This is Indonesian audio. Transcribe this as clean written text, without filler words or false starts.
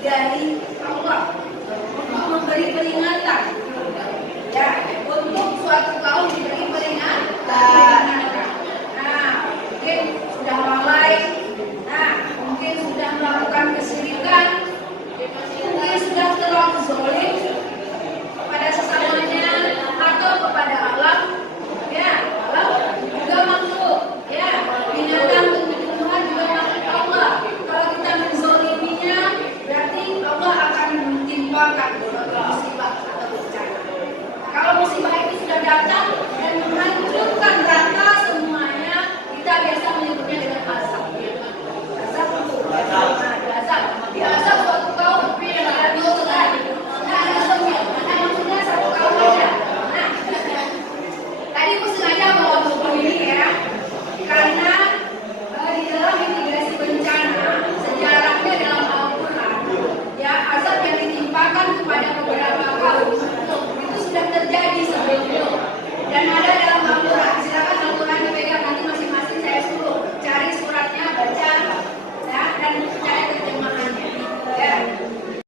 dari Allah untuk memberi peringatan, ya, untuk suatu kaum diberi peringatan. Nah, mungkin sudah lalai, nah, mungkin sudah melakukan kesyirikan, mungkin sudah terlalu zalim kepada sesamanya atau kepada alam, ya, alam juga makhluk, ya, binatang tumbuh-tumbuhan juga makhluk Allah. Kalau kita menzaliminya, berarti Allah akan menimpakan musibah atau bencana. Kalau musibah itu sudah datang dan menghancurkan rata semuanya, kita biasa menyebutnya dengan azab. Azab itu, azab. Di azab suatu kaum, ada dua sekali. Nah, ada maksudnya satu kaum aja. Nah, tadi aku sengaja bawa buku ini ya, karena di dalam mitigasi bencana sejarahnya dalam Al-Quran, ya, azab yang ditimpakan kepada beberapa kaum itu sudah terjadi sebelumnya, dan ada